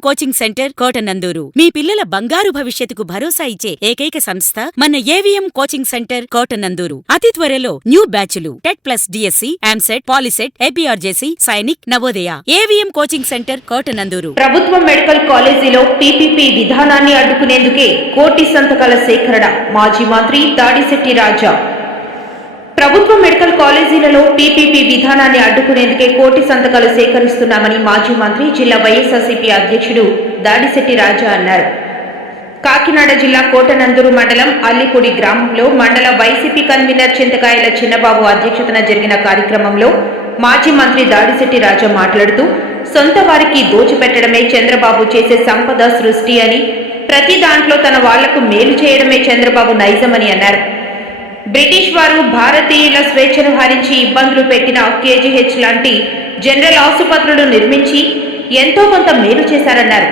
Coaching centre Kotananduru. మీ పిల్లల బంగారు భవిష్యత్తుకు భరోసా ఇచ్చే ఏకైక సంస్థ మన ఏవిఎం కోచింగ్ సెంటర్ కోటనందూరు. అతి త్వరలో న్యూ బ్యాచ్లు TET plus DSC EAMCET POLYCET APRJC Sainik Navodaya. AVM coaching centre Kotananduru. ప్రభుత్వ మెడికల్ కాలేజీలో పీపీపీ విధానాన్ని అడ్డుకునేందుకే కోటి సంతకాల సేకరణ. మాజీ మంత్రి దాడిశెట్టి రాజా. ప్రభుత్వ మెడికల్ కాలేజీలలో పీపీపీ విధానాన్ని అడ్డుకునేందుకే కోటి సంతకాలు సేకరిస్తున్నామని మాజీ మంత్రి జిల్లా వైఎస్ఆర్సీపీ అధ్యక్షుడు దాడిశెట్టి రాజా అన్నారు. కాకినాడ జిల్లా కోటనందూరు మండలం అల్లిపూడి గ్రామంలో మండల వైసీపీ కన్వీనర్ చింతకాయల చిన్నబాబు అధ్యక్షతన జరిగిన కార్యక్రమంలో మాజీ మంత్రి దాడిశెట్టి రాజా మాట్లాడుతూ సొంత వారికి దోచిపెట్టడమే చంద్రబాబు చేసే సంపద సృష్టి అని ప్రతి దాంట్లో తన వాళ్ళకు మేలు చేయడమే చంద్రబాబు నైజమని అన్నారు. బ్రిటిష్ వారు భారతీయుల స్వేచ్ఛను హరించి ఇబ్బందులు పెట్టిన కేజీహెచ్ లాంటి జనరల్ ఆసుపత్రులు నిర్మించి ఎంతో కొంత మేలు చేశారన్నారు.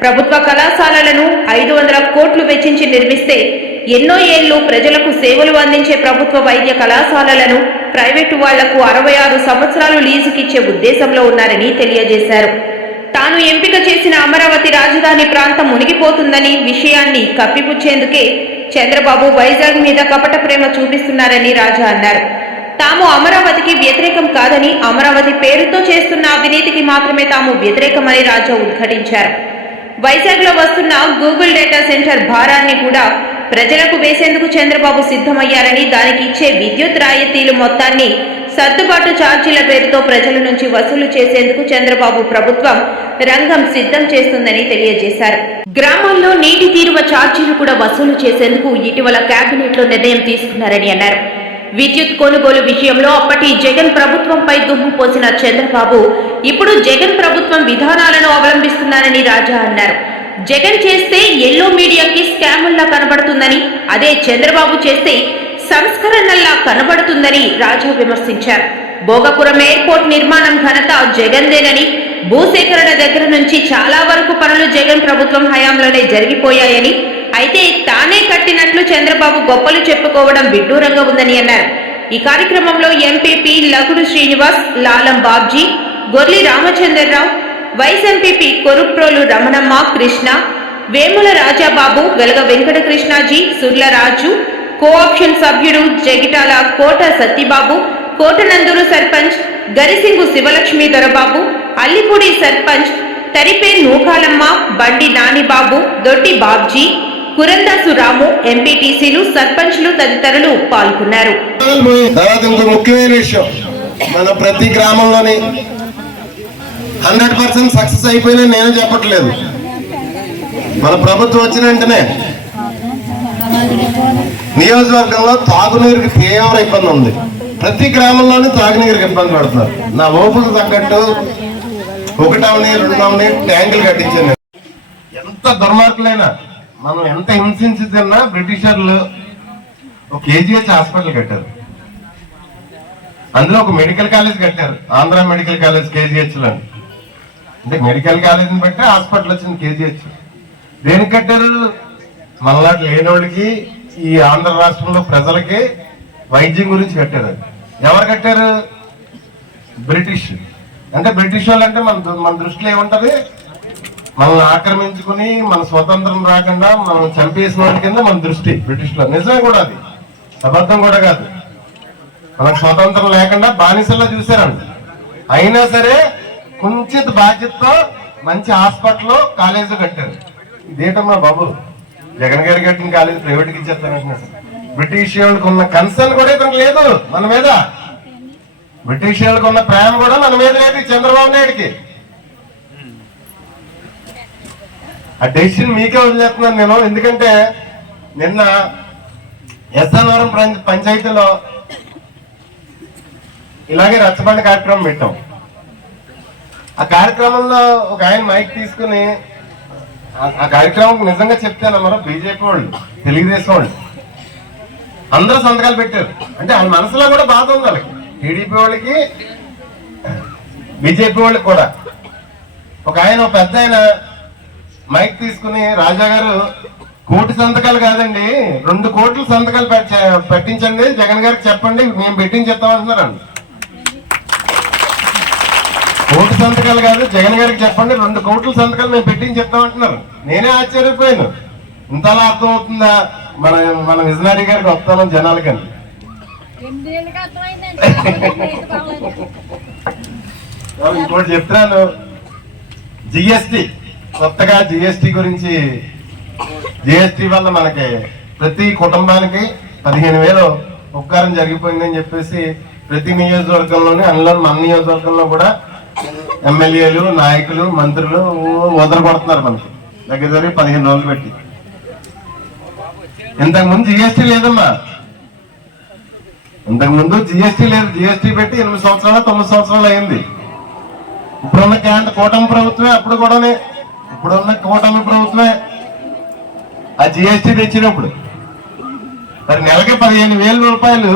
ప్రభుత్వ కళాశాలలను ఐదు వందల కోట్లు వెచ్చించి నిర్మిస్తే ఎన్నో ఏళ్ళు ప్రజలకు సేవలు అందించే ప్రభుత్వ వైద్య కళాశాలలను ప్రైవేటు వాళ్ళకు అరవై ఆరు సంవత్సరాలు లీజుకిచ్చే ఉద్దేశంలో ఉన్నారని తెలియజేశారు. తాను ఎంపిక చేసిన అమరావతి రాజధాని ప్రాంతం మునిగిపోతుందని విషయాన్ని కప్పిపుచ్చేందుకే చంద్రబాబు వైజాగ్ మీద కపట ప్రేమ చూపిస్తున్నారని రాజా అన్నారు. తాము అమరావతికి వ్యతిరేకం కాదని అమరావతి పేరుతో చేస్తున్న అవినీతికి మాత్రమే తాము వ్యతిరేకమని రాజా ఉద్ఘాటించారు. వైజాగ్లో వస్తున్న గూగుల్ డేటా సెంటర్ భారాన్ని కూడా ప్రజలకు వేసేందుకు చంద్రబాబు సిద్ధమయ్యారని దానికి ఇచ్చే విద్యుత్ రాయితీలు మొత్తాన్ని సర్దుబాటు ఛార్జీల పేరుతో ప్రజల నుంచి వసూలు చేసేందుకు చంద్రబాబు ప్రభుత్వం రంగం సిద్ధం చేస్తుందని తెలియజేశారు. గ్రామాల్లో నీటి తీరువ ఛార్జీలు కూడా వసూలు చేసేందుకు ఇటీవల కేబినెట్లో నిర్ణయం తీసుకున్నారని అన్నారు. విద్యుత్ కొనుగోలు విషయంలో అప్పటి జగన్ ప్రభుత్వంపై దుమ్ము పోసిన చంద్రబాబు ఇప్పుడు జగన్ ప్రభుత్వం విధానాలను అవలంబిస్తున్నారని రాజా అన్నారు. జగన్ చేస్తే ఎల్లో మీడియాకి స్కాముల్లా కనబడుతుందని అదే చంద్రబాబు చేస్తే సంస్కరణల్లా కనబడుతుందని రాజా విమర్శించారు. భోగపురం ఎయిర్పోర్ట్ నిర్మాణం ఘనత జగన్దేనని భూసేకరణ దగ్గర నుంచి చాలా వరకు పనులు జగన్ ప్రభుత్వం హయాంలోనే జరిగిపోయాయని అయితే తానే కట్టినట్లు చంద్రబాబు గొప్పలు చెప్పుకోవడం విడ్డూరంగా ఉందని అన్నారు. ఈ కార్యక్రమంలో MPP Lagudu Srinivas Lalam Babji Gorli Ramachandrarao vice MPP Koruprolu Ramanamma Krishna Vemula Rajababu Velaga Venkata Krishnaji సుర్లరాజు cooption సభ్యుడు జగిటాల కోట సత్యబాబు కోటనందూరు సర్పంచ్ గరిసింగు శివలక్ష్మి దొరబాబు అల్లిపూడి సర్పంచ్ తరిపే నూకాలమ్మ బండి నానిబాబు దొడ్డి బాబ్జీ కురందాసు రాము ఎంపీటీసీలు సర్పంచ్లు తదితరులు పాల్గొన్నారు. తర్వాత ఇంకో ముఖ్యమైన విషయం. మన ప్రతి గ్రామంలోని హండ్రెడ్ పర్సెంట్ సక్సెస్ అయిపోయినా నేను చెప్పట్లేదు. మన ప్రభుత్వం వచ్చిన వెంటనే నియోజకవర్గంలో తాగునీరుకి తీవ్ర ఇబ్బంది ఉంది. ప్రతి గ్రామంలోని తాగునీరుకి ఇబ్బంది పడుతున్నారు. నా ఓపుకు తగ్గట్టు ఒకటవని రెండవని ట్యాంకులు కట్టించాను. ఎంత దుర్మార్గులైనా మనం ఎంత హింసించి తిన్నా బ్రిటిషర్లు ఒక కేజీహెచ్ హాస్పిటల్ కట్టారు. అందులో ఒక మెడికల్ కాలేజ్ కట్టారు ఆంధ్ర మెడికల్ కాలేజ్ కేజీహెచ్లో అంటే మెడికల్ కాలేజీని బట్టి హాస్పిటల్ వచ్చింది కేజీహెచ్. దేనికి కట్టారు? మనలాంటి లేనోళ్ళకి ఈ ఆంధ్ర రాష్ట్రంలో ప్రజలకి వైద్యం గురించి కట్టారు. ఎవరు కట్టారు? బ్రిటిష్. అంటే బ్రిటిష్ వాళ్ళు అంటే మన మన దృష్టిలో ఏముంటది? మనల్ని ఆక్రమించుకుని మన స్వతంత్రం రాకుండా మనం చంపేసిన వాటి కింద మన దృష్టి బ్రిటిష్లో. నిజమే కూడా అది. అబద్ధం కూడా కాదు. మనకు స్వతంత్రం లేకుండా బానిసల్లో చూసారండి అయినా సరే కొంచెం బాధ్యతతో మంచి హాస్పిటల్ కాలేజీ కట్టారు. ఇదేటమ్మా బాబు? జగన్ గారి కట్టిన కాలేజీ ప్రైవేట్కి ఇచ్చేస్తానంటున్నాడు బ్రిటిష్ వాళ్ళకి ఉన్న కన్సర్న్ కూడా ఇతనికి లేదు మన మీద. బ్రిటిష్ వాళ్ళకు ఉన్న ప్రేమ కూడా మన మీద లేదు చంద్రబాబు నాయుడికి. ఆ డెసిషన్ మీకే వదిలేస్తున్నాను నేను. ఎందుకంటే నిన్న ఎస్ఎన్వరం పంచాయతీలో ఇలాగే రచ్చబండ కార్యక్రమం పెట్టాం. ఆ కార్యక్రమంలో ఒక ఆయన మైక్ తీసుకుని ఆ- కార్యక్రమం నిజంగా చెప్తాను మరో బీజేపీ వాళ్ళు తెలుగుదేశం వాళ్ళు. అందరూ సంతకాలు పెట్టారు. అంటే వాళ్ళ మనసులో కూడా బాధ ఉంది వాళ్ళకి. టీడీపీ వాళ్ళకి బీజేపీ వాళ్ళకి కూడా. ఒక ఆయన పెద్ద ఆయన మైక్ తీసుకుని రాజా గారు కోటి సంతకాలు కాదండి రెండు కోట్ల సంతకాలు పెట్ట- పెట్టించండి జగన్ గారికి చెప్పండి మేము పెట్టించేస్తాం అంటున్నారండి కోటి సంతకాలు కాదు జగన్ గారికి చెప్పండి రెండు కోట్ల సంతకాలు మేము పెట్టించి చెప్తామంటున్నారు నేనే ఆశ్చర్యపోయాను. ఇంతలా అర్థం అవుతుందా మన మన విజయనారి గారికి వస్తామని జనాలకండి ఇంకోటి చెప్తున్నాను. జిఎస్టి కొత్తగా జిఎస్టి గురించి. జిఎస్టి వల్ల మనకి ప్రతి కుటుంబానికి పదిహేను వేలు ఉపకారం జరిగిపోయిందని చెప్పేసి ప్రతి నియోజకవర్గంలోని అందులో మన నియోజకవర్గంలో కూడా ఎమ్మెల్యేలు నాయకులు మంత్రులు వదలు కొడుతున్నారు మనకి దగ్గర దగ్గర పదిహేను రోజులు పెట్టి. ఇంతకుముందు జిఎస్టీ లేదమ్మా. ఇంతకు ముందు జిఎస్టీ లేదు. జిఎస్టీ పెట్టి ఎనిమిది సంవత్సరాలు తొమ్మిది సంవత్సరాలు అయింది. ఇప్పుడున్న కేంద్ర కూటమి ప్రభుత్వమే అప్పుడు కూడానే ఇప్పుడున్న కూటమి ప్రభుత్వమే ఆ జిఎస్టీ తెచ్చినప్పుడు. మరి నెలకి పదిహేను వేల రూపాయలు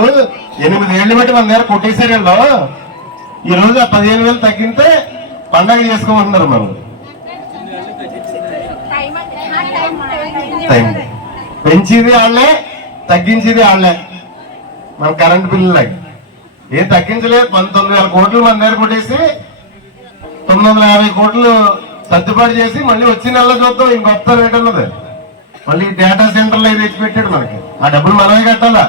ఎనిమిది ఏళ్ళు బట్టి మన దగ్గర కొట్టేశారు వీళ్ళు ఈ రోజు ఆ పదిహేను వేలు తగ్గితే పండగ చేసుకోమంటున్నారు మనం పెంచేది వాళ్ళే తగ్గించేది వాళ్ళే. మన కరెంట్ బిల్లులకి. ఏం తగ్గించలేదు పంతొమ్మిది వేల కోట్లు మన దగ్గర కొట్టేసి తొమ్మిది వందల యాభై కోట్లు సర్దుబాటు చేసి మళ్ళీ వచ్చిన నెలలో చూద్దాం ఇంకొక రేట్ ఉన్నది మళ్ళీ డేటా సెంటర్లో ఇది తెచ్చి పెట్టాడు మనకి? ఆ డబ్బులు మనమే కట్టాలా?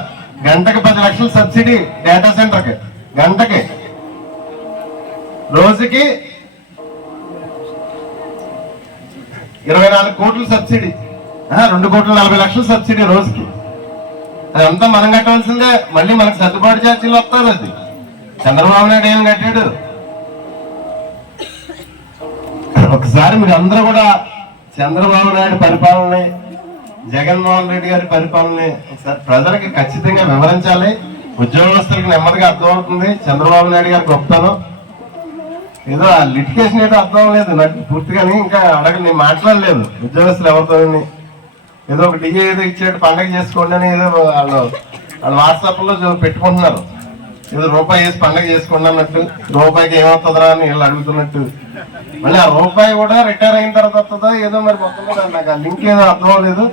గంటకి పది లక్షలు సబ్సిడీ డేటా సెంటర్కి గంటకి. రోజుకి ఇరవై నాలుగు కోట్లు సబ్సిడీ. రెండు కోట్ల నలభై లక్షలు సబ్సిడీ రోజుకి. అదంతా మనం కట్టాల్సిందే మళ్ళీ మనకు సర్దుబాటు ఛార్జీలు వస్తారు అది. చంద్రబాబు నాయుడు ఏం కట్టాడు? ఒకసారి మీరు అందరూ కూడా చంద్రబాబు నాయుడు పరిపాలనని జగన్మోహన్ రెడ్డి గారి పరిపాలనని ఒకసారి ప్రజలకి ఖచ్చితంగా వివరించాలి. ఉద్యోగస్తులకు నెమ్మదిగా అర్థమవుతుంది. చంద్రబాబు నాయుడు గారి గొప్పతనం. ఏదో ఆ లిటికేషన్ ఏదో అర్థం లేదు. నాకు పూర్తిగాని ఇంకా అడగ నేను మాట్లాడలేదు ఉద్యోగస్తులు ఎవరితో ఏదో ఒక డిజే ఏదో ఇచ్చాడు పండగ చేసుకోండి అని ఏదో వాళ్ళు వాళ్ళు వాట్సాప్లో పెట్టుకుంటున్నారు. ఏదో రూపాయి వేసి పండగ చేసుకోండి అన్నట్టు. రూపాయికి ఏమవుతుందా అని వీళ్ళు అడుగుతున్నట్టు. మళ్ళీ ఆ రూపాయి కూడా రిటైర్ అయిన తర్వాత వస్తుందా ఏదో మరి మొత్తం మీద నాకు ఆ లింక్ ఏదో అర్థం అవ్వలేదు.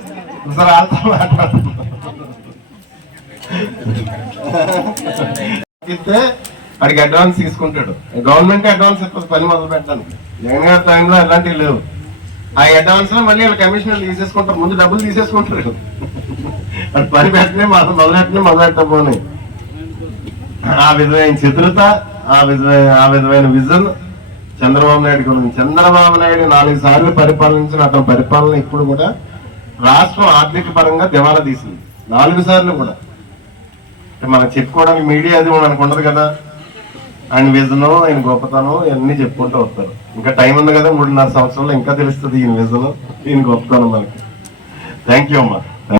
ఒకసారి వాళ్ళతో మాట్లాడుతున్నా వాడికి అడ్వాన్స్ తీసుకుంటాడు. గవర్నమెంట్ అడ్వాన్స్ ఇస్తుంది పని మొదలు పెట్టడానికి జగన్ గారి టైంలో అలాంటివి లేవు. ఆ అడ్వాన్స్లో మళ్ళీ వాళ్ళు కమిషనర్లు తీసేసుకుంటారు. ముందు డబ్బులు తీసేసుకుంటారు. వాడు పని పెట్టనే మొదలెట్టనే మొదలెట్టబోని ఆ విధమైన చతురత ఆ విధమైన ఆ విధమైన విజన్ చంద్రబాబు నాయుడు గురించి చంద్రబాబు నాయుడు నాలుగు సార్లు పరిపాలించిన అతని పరిపాలన ఇప్పుడు కూడా రాష్ట్రం ఆర్థిక పరంగా దివాలా తీసింది. నాలుగు సార్లు కూడా. మనం చెప్పుకోవడానికి మీడియా అది మనకు ఉండదు కదా. ఆయన విజను ఆయన గొప్పతనం ఇవన్నీ చెప్పుకుంటూ వస్తారు. ఇంకా టైం ఉంది కదా మూడున్నర సంవత్సరంలో ఇంకా తెలుస్తుంది ఈయన విజను ఈయన గొప్పతనం మనకి. థ్యాంక్ యూ అమ్మా.